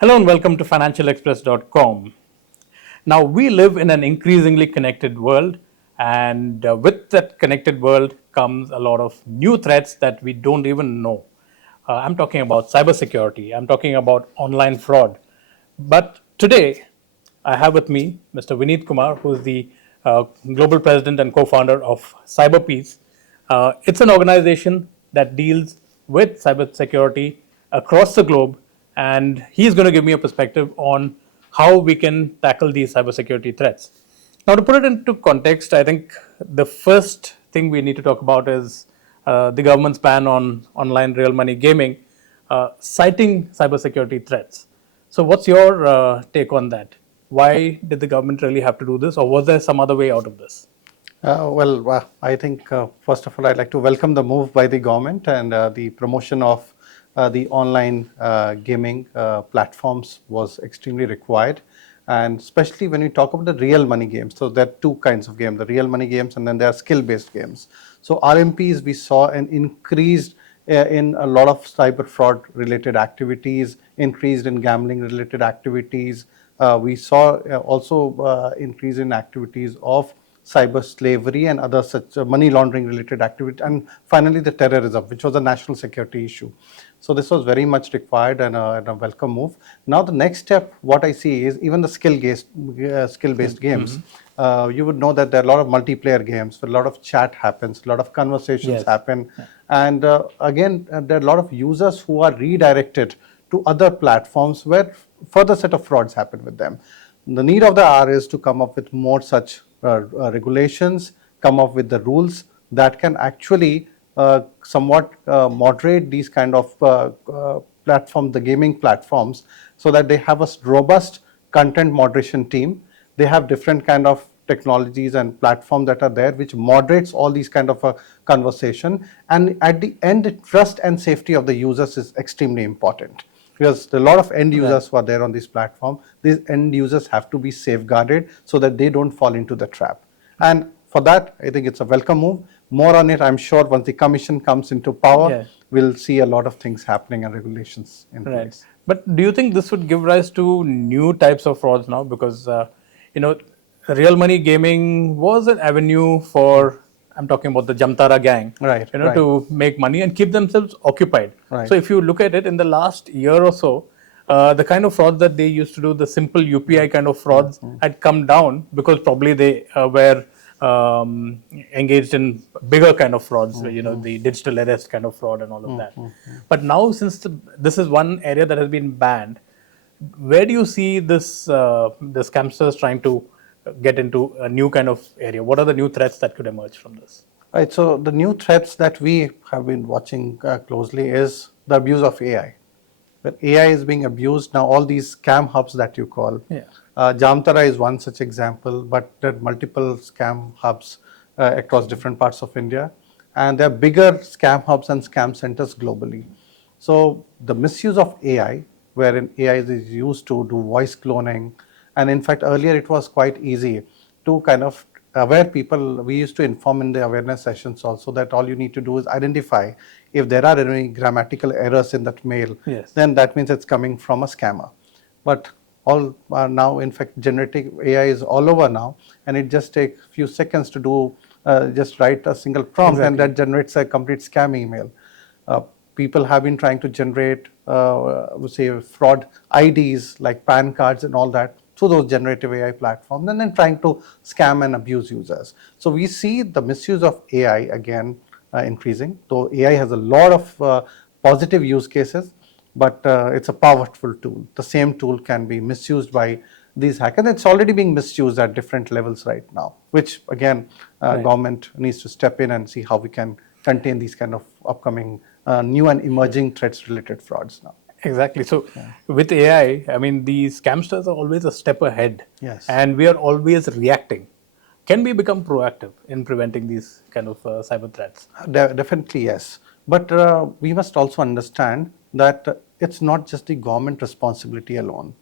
Hello and welcome to financialexpress.com. Now, we live in an increasingly connected world, and with that connected world comes a lot of new threats that we don't even know. I'm talking about cybersecurity, I'm talking about online fraud. But today, I have with me Mr. Vineet Kumar, who is the global president and co founder of CyberPeace. It's an organization that deals with cybersecurity across the globe, and he's going to give me a perspective on how we can tackle these cybersecurity threats. Now, to put it into context, I think the first thing we need to talk about is the government's ban on online real money gaming, citing cybersecurity threats. So, what's your take on that? Why did the government really have to do this, or was there some other way out of this? I think first of all, I'd like to welcome the move by the government and the promotion of the online gaming platforms was extremely required. And especially when we talk about the real money games, so there are two kinds of games, the real money games and then there are skill-based games. So RMPs, we saw an increased in a lot of cyber fraud related activities, increased in gambling related activities. We saw also increase in activities of cyber slavery and other such money laundering related activity, and finally the terrorism, which was a national security issue. So this was very much required and a welcome move. Now the next step, what I see is even the skill-based games. You would know that there are a lot of multiplayer games where a lot of chat happens, a lot of conversations happen, and again there are a lot of users who are redirected to other platforms where further set of frauds happen with them. The need of the hour is to come up with more such regulations, come up with the rules that can actually somewhat moderate these kind of platforms, the gaming platforms, so that they have a robust content moderation team. They have different kind of technologies and platforms that are there which moderates all these kind of conversation, and at the end trust and safety of the users is extremely important, because there are a lot of end users who are there on this platform. These end users have to be safeguarded so that they don't fall into the trap. And for that, I think it's a welcome move. More on it, I'm sure once the commission comes into power, we'll see a lot of things happening and regulations in place. But do you think this would give rise to new types of frauds now? Because, real money gaming was an avenue for, I'm talking about the Jamtara gang, to make money and keep themselves occupied. So if you look at it in the last year or so, the kind of frauds that they used to do, the simple UPI kind of frauds had come down because probably they were engaged in bigger kind of frauds, the digital arrest kind of fraud and all of that. But now, since this is one area that has been banned, where do you see this the scamsters trying to get into a new kind of area? What are the new threats that could emerge from this? Right. So the new threats that we have been watching closely is the abuse of AI. When AI is being abused now, all these scam hubs that you call. Jamtara is one such example, but there are multiple scam hubs across different parts of India, and there are bigger scam hubs and scam centers globally. So the misuse of AI, wherein AI is used to do voice cloning, and in fact earlier it was quite easy to kind of aware people. We used to inform in the awareness sessions also that all you need to do is identify if there are any grammatical errors in that mail, then that means it's coming from a scammer. But all are now, in fact, generative AI is all over now, and it just takes a few seconds to do, just write a single prompt, and that generates a complete scam email. People have been trying to generate, say, fraud IDs like PAN cards and all that through those generative AI platforms, and then trying to scam and abuse users. So we see the misuse of AI again increasing, though AI has a lot of positive use cases, but it's a powerful tool. The same tool can be misused by these hackers. It's already being misused at different levels right now, which again, government needs to step in and see how we can contain these kind of upcoming new and emerging threats related frauds now. Exactly. So with AI, I mean, these scamsters are always a step ahead, and we are always reacting. Can we become proactive in preventing these kind of cyber threats? Definitely yes. But we must also understand that it's not just the government responsibility alone.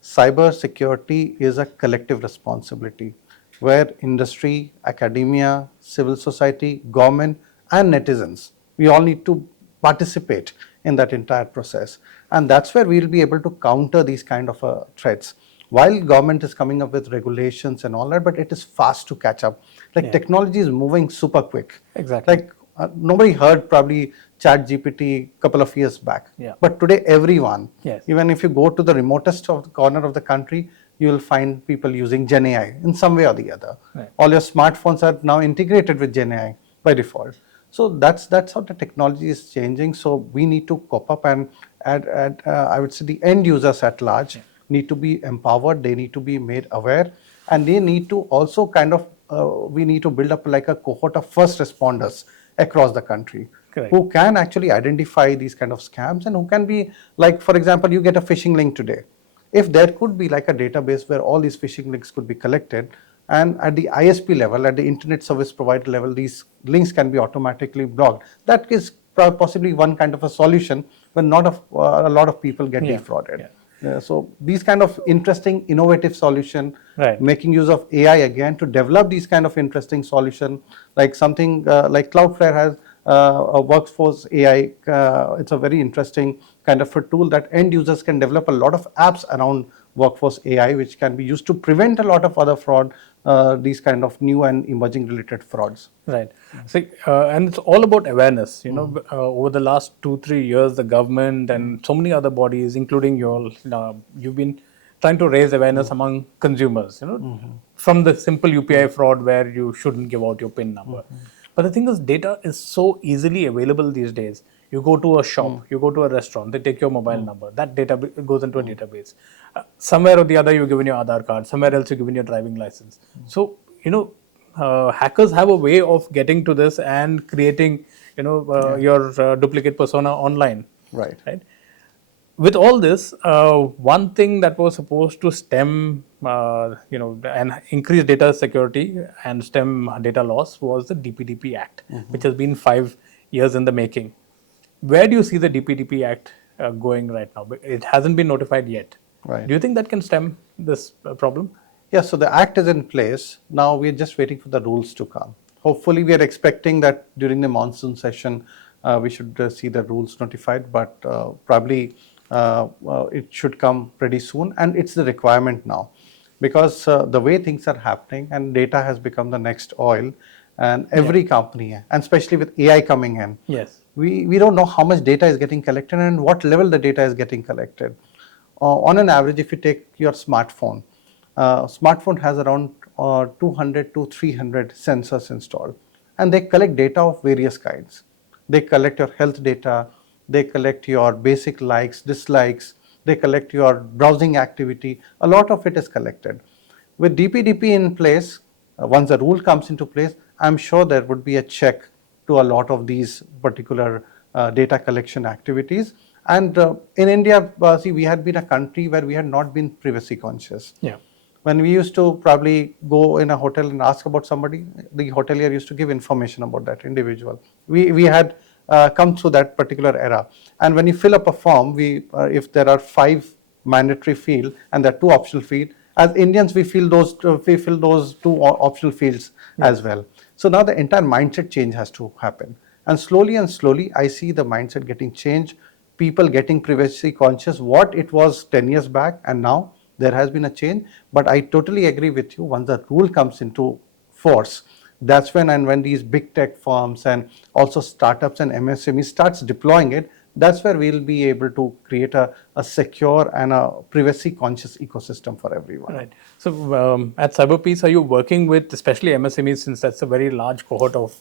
Cyber security is a collective responsibility where industry, academia, civil society, government, and netizens, we all need to participate in that entire process. And that's where we'll be able to counter these kind of threats. While government is coming up with regulations and all that, but it is fast to catch up. Like technology is moving super quick. Exactly. Like nobody heard probably Chat GPT a couple of years back. But today everyone, even if you go to the remotest of the corner of the country, you will find people using Gen AI in some way or the other. All your smartphones are now integrated with Gen AI by default. So that's how the technology is changing. So we need to cope up, and I would say the end users at large need to be empowered. They need to be made aware, and they need to also kind of we need to build up like a cohort of first responders across the country. Correct. Who can actually identify these kind of scams, and who can be like, for example, you get a phishing link today. If there could be like a database where all these phishing links could be collected, and at the ISP level, at the internet service provider level, these links can be automatically blocked. That is possibly one kind of a solution, but not a lot of people get defrauded. So these kind of interesting, innovative solution, making use of AI again to develop these kind of interesting solution, like something like Cloudflare has a workforce AI. It's a very interesting kind of a tool that end users can develop a lot of apps around workforce AI, which can be used to prevent a lot of other fraud, these kind of new and emerging related frauds. Right. So, and it's all about awareness. You know, over the last 2-3 years, the government and so many other bodies, including you all, you've been trying to raise awareness among consumers. You know, from the simple UPI fraud where you shouldn't give out your PIN number. But the thing is, data is so easily available these days. You go to a shop, you go to a restaurant, they take your mobile number, that data goes into a database. Somewhere or the other, you're given your Aadhaar card, somewhere else, you're given your driving license. So, you know, hackers have a way of getting to this and creating, you know, your duplicate persona online. Right. With all this, one thing that was supposed to stem, you know, and increase data security and stem data loss was the DPDP Act, which has been 5 years in the making. Where do you see the DPDP Act going right now? It hasn't been notified yet. Right. Do you think that can stem this problem? Yes, so the act is in place. Now we are just waiting for the rules to come. Hopefully, we are expecting that during the monsoon session, we should see the rules notified, but probably it should come pretty soon, and it's the requirement now, because the way things are happening and data has become the next oil, and every company, and especially with AI coming in, we don't know how much data is getting collected and what level the data is getting collected. On an average, if you take your smartphone, smartphone has around 200 to 300 sensors installed, and they collect data of various kinds. They collect your health data, they collect your basic likes, dislikes, they collect your browsing activity. A lot of it is collected. With DPDP in place, once the rule comes into place, I'm sure there would be a check to a lot of these particular data collection activities. And in India, see, we had been a country where we had not been privacy conscious. When we used to probably go in a hotel and ask about somebody, the hotelier used to give information about that individual. We had come through that particular era. And when you fill up a form, if there are 5 mandatory fields and there are 2 optional fields, as Indians, we fill those 2 optional fields as well. So now the entire mindset change has to happen. And slowly, I see the mindset getting changed, people getting privacy conscious, what it was 10 years back, and now there has been a change. But I totally agree with you, once the rule comes into force, that's when these big tech firms and also startups and MSMEs starts deploying it, that's where we'll be able to create a secure and a privacy conscious ecosystem for everyone. Right. So at CyberPeace, are you working with especially MSMEs, since that's a very large cohort of,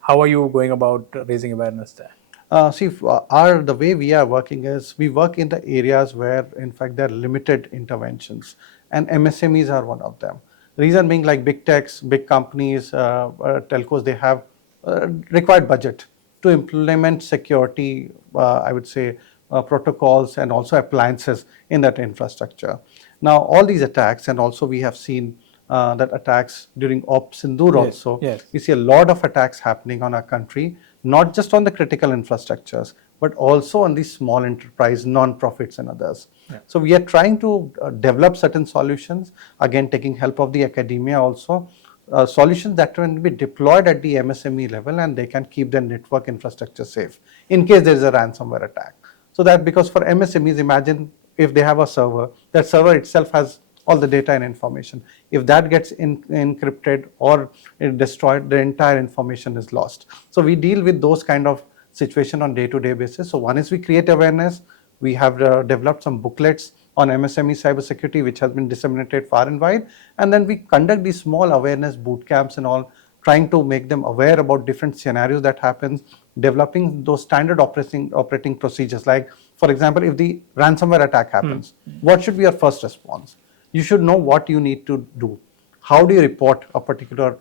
how are you going about raising awareness there? See, the way we are working is, we work in the areas where in fact there are limited interventions, and MSMEs are one of them. Reason being, like big techs, big companies, telcos, they have required budget to implement security, I would say, protocols and also appliances in that infrastructure. Now, all these attacks, and also we have seen that attacks during Op Sindoor also, we see a lot of attacks happening on our country, not just on the critical infrastructures, but also on the small enterprise, non-profits and others. So we are trying to develop certain solutions, again taking help of the academia also, solutions that can be deployed at the MSME level, and they can keep their network infrastructure safe in case there is a ransomware attack. So that, because for MSMEs, imagine if they have a server, that server itself has all the data and information. If that gets encrypted or destroyed, the entire information is lost. So we deal with those kind of situation on day-to-day basis. So one is we create awareness. We have developed some booklets on MSME cybersecurity, which has been disseminated far and wide. And then we conduct these small awareness boot camps and all, trying to make them aware about different scenarios that happens, developing those standard operating procedures. Like, for example, if the ransomware attack happens, what should be your first response? You should know what you need to do. How do you report a particular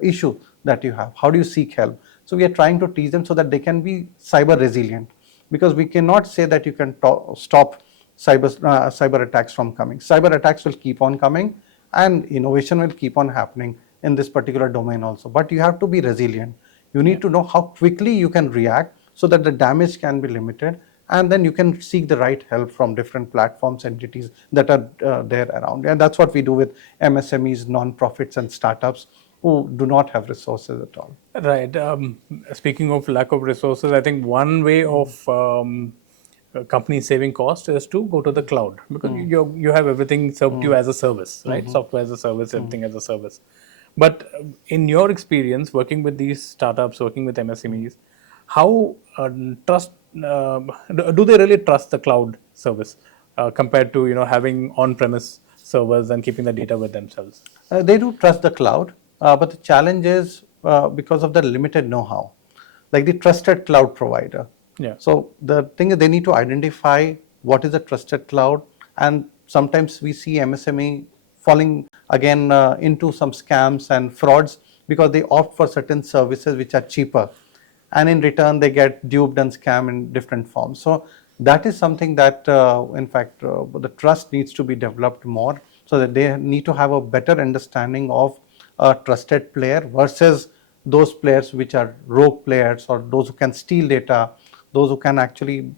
issue that you have? How do you seek help? So we are trying to teach them so that they can be cyber resilient, because we cannot say that you can stop cyber attacks from coming. Cyber attacks will keep on coming, and innovation will keep on happening in this particular domain also. But you have to be resilient. You need to know how quickly you can react so that the damage can be limited, and then you can seek the right help from different platforms, entities that are there around. And that's what we do with MSMEs, non-profits and startups who do not have resources at all. Right. Speaking of lack of resources, I think one way of companies saving cost is to go to the cloud, because you have everything served to you as a service, right? Software as a service, everything as a service. But in your experience working with these startups, working with MSMEs, how do they really trust the cloud service compared to having on-premise servers and keeping the data with themselves? They do trust the cloud, but the challenge is because of the limited know-how, like the trusted cloud provider. Yeah. So the thing is, they need to identify what is a trusted cloud, and sometimes we see MSME falling again into some scams and frauds because they opt for certain services which are cheaper, and in return they get duped and scammed in different forms. So that is something that in fact the trust needs to be developed more, so that they need to have a better understanding of a trusted player versus those players which are rogue players, or those who can steal data, those who can actually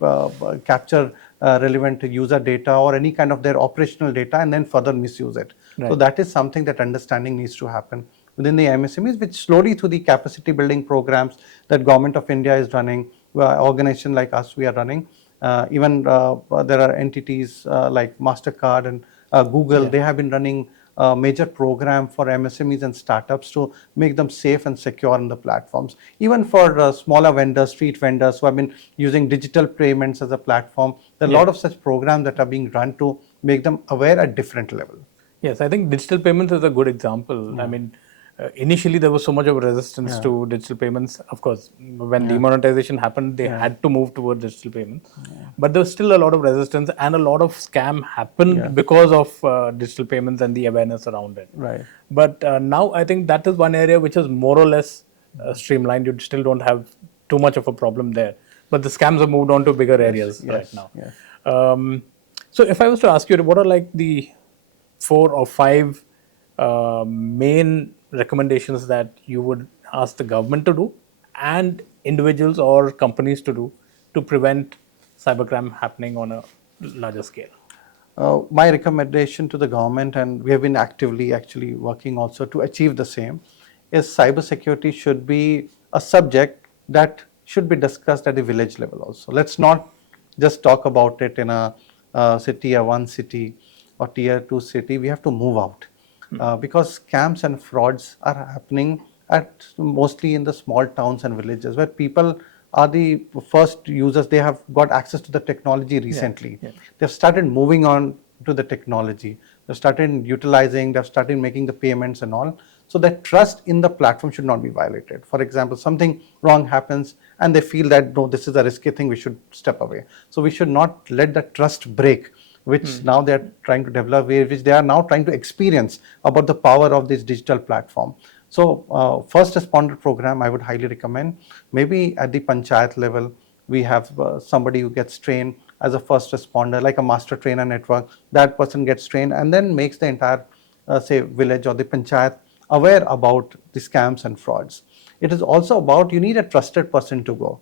capture relevant user data or any kind of their operational data and then further misuse it. Right. So that is something that understanding needs to happen within the MSMEs, which slowly through the capacity building programs that Government of India is running, organization like us, we are running. Even there are entities like MasterCard and Google, they have been running a major program for MSMEs and startups to make them safe and secure on the platforms. Even for smaller vendors, street vendors who have been using digital payments as a platform, there are a lot of such programs that are being run to make them aware at different level. Yes, I think digital payments is a good example. I mean, initially there was so much of resistance to digital payments. Of course, when demonetization happened, they had to move towards digital payments. But there was still a lot of resistance, and a lot of scam happened because of digital payments and the awareness around it. Right. But now I think that is one area which is more or less streamlined. You still don't have too much of a problem there. But the scams have moved on to bigger areas right now. So if I was to ask you, what are like the 4 or 5 main recommendations that you would ask the government to do and individuals or companies to do to prevent cybercrime happening on a larger scale? My recommendation to the government, and we have been actively actually working also to achieve the same, is cybersecurity should be a subject that should be discussed at the village level also. Let's not just talk about it in a tier 1 city or tier 2 city. We have to move out because scams and frauds are happening at mostly in the small towns and villages, where people are the first users. They have got access to the technology recently. They've started moving on to the technology. They've started utilizing, they've started making the payments and all. So that trust in the platform should not be violated. For example, something wrong happens and they feel that, no, this is a risky thing, we should step away. So we should not let the trust break, which now they're trying to develop, which they are now trying to experience about the power of this digital platform. So first responder program, I would highly recommend. Maybe at the panchayat level, we have somebody who gets trained as a first responder, like a master trainer network. That person gets trained and then makes the entire, say, village or the panchayat aware about the scams and frauds. It is also about, you need a trusted person to go.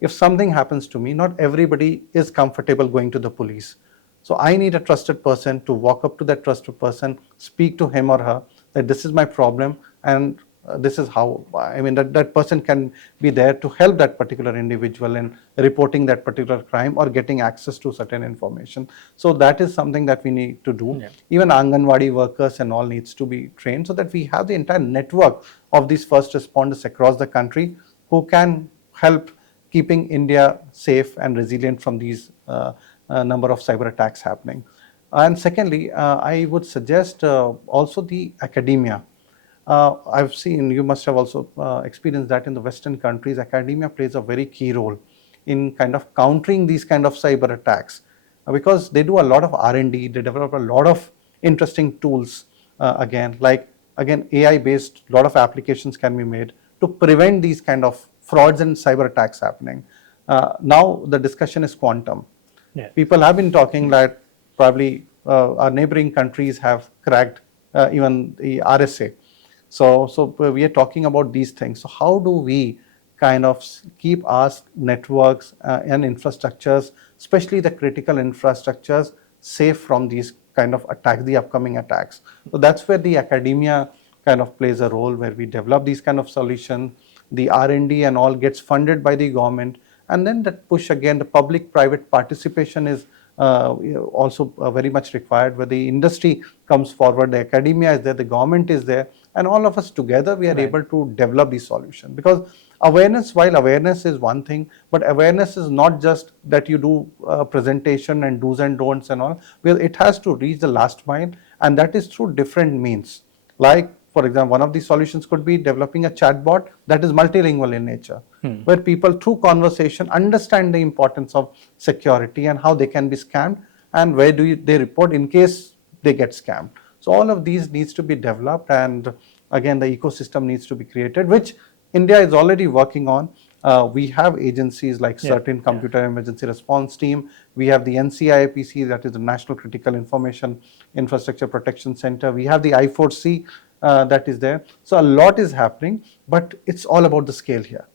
If something happens to me, not everybody is comfortable going to the police. So I need a trusted person to walk up to that trusted person, speak to him or her, that this is my problem, and this is how, I mean, that person can be there to help that particular individual in reporting that particular crime or getting access to certain information. So that is something that we need to do. Even Anganwadi workers and all needs to be trained, so that we have the entire network of these first responders across the country who can help keeping India safe and resilient from these number of cyber attacks happening. And secondly, I would suggest also the academia. I've seen, you must have also experienced that in the Western countries, academia plays a very key role in kind of countering these kind of cyber attacks, because they do a lot of R&D, they develop a lot of interesting tools, again AI based, lot of applications can be made to prevent these kind of frauds and cyber attacks happening. Now the discussion is quantum. People have been talking that probably our neighboring countries have cracked even the RSA. So we are talking about these things. So how do we kind of keep our networks and infrastructures, especially the critical infrastructures, safe from these kind of attacks, the upcoming attacks? So that's where the academia kind of plays a role, where we develop these kind of solutions. The R&D and all gets funded by the government, and then that push again, the public-private participation is also very much required, where the industry comes forward, the academia is there, the government is there, and all of us together we are able to develop these solutions. Because awareness, while awareness is one thing, but awareness is not just that you do a presentation and do's and don'ts and all. Well, it has to reach the last mile, and that is through different means. Like, for example, one of the solutions could be developing a chatbot that is multilingual in nature, where people through conversation understand the importance of security and how they can be scammed, and where they report in case they get scammed. So all of these needs to be developed, and again the ecosystem needs to be created, which India is already working on. We have agencies like certain Computer Emergency Response Team. We have the NCIPC, that is the National Critical Information Infrastructure Protection Center. We have the I4C that is there. So a lot is happening, but it's all about the scale here.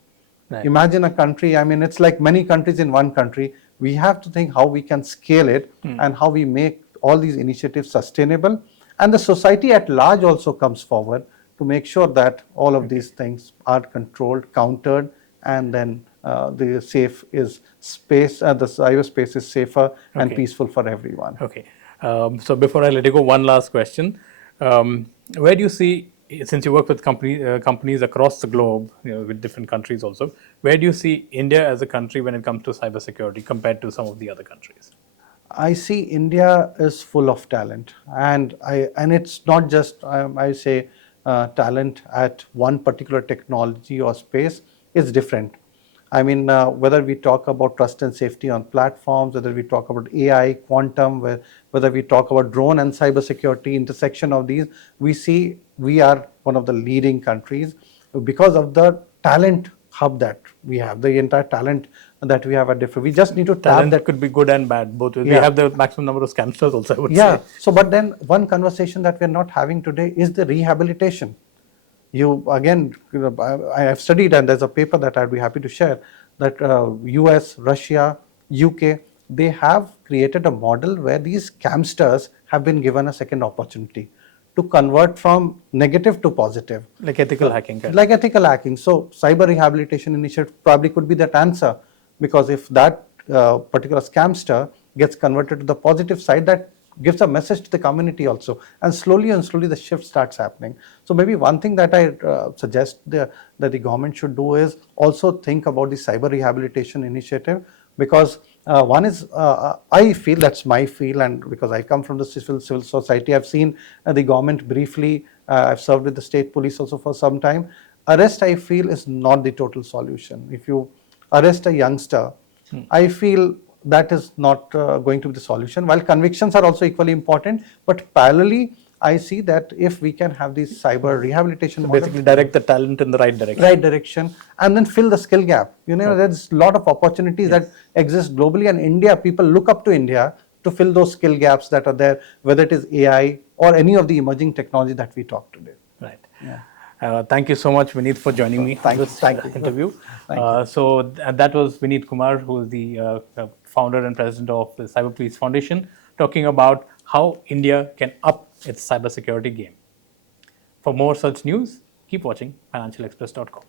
Imagine a country, I mean, it's like many countries in one country. We have to think how we can scale it and how we make all these initiatives sustainable. And the society at large also comes forward to make sure that all of these things are controlled, countered, and then the safe is space, the cyberspace is safer and peaceful for everyone. Okay. So before I let you go, one last question. Where do you see, since you work with companies across the globe, with different countries also, where do you see India as a country when it comes to cybersecurity compared to some of the other countries? I see India is full of talent, and it's not just I say talent at one particular technology or space. It's different. I mean, whether we talk about trust and safety on platforms, whether we talk about AI, quantum, whether we talk about drone and cybersecurity, intersection of these, we see we are one of the leading countries because of the talent hub that we have, the entire talent that we have at different. We just need to tap that. Could be good and bad both ways. We have the maximum number of scamsters also, I would say. So, but then one conversation that we're not having today is the rehabilitation. I have studied, and there's a paper that I'd be happy to share, that US, Russia, UK, they have created a model where these scamsters have been given a second opportunity to convert from negative to positive. Like ethical hacking. Like ethical hacking. So cyber rehabilitation initiative probably could be that answer, because if that particular scamster gets converted to the positive side, that gives a message to the community also, and slowly the shift starts happening. So maybe one thing that I suggest that the government should do is also think about the cyber rehabilitation initiative, because one is I feel, that's my feel, and because I come from the civil society, I've seen the government briefly, I've served with the state police also for some time. Arrest, I feel, is not the total solution. If you arrest a youngster, I feel that is not going to be the solution. While convictions are also equally important, but parallelly, I see that if we can have these cyber rehabilitation model, basically direct the talent in the right direction, and then fill the skill gap. There's a lot of opportunities that exist globally, and India, people look up to India to fill those skill gaps that are there, whether it is AI or any of the emerging technology that we talk today. Right. Thank you so much, Vineet, for joining me for this interview. So that was Vineet Kumar, who is the founder and president of the CyberPeace Foundation, talking about how India can up its cybersecurity game. For more such news, keep watching financialexpress.com.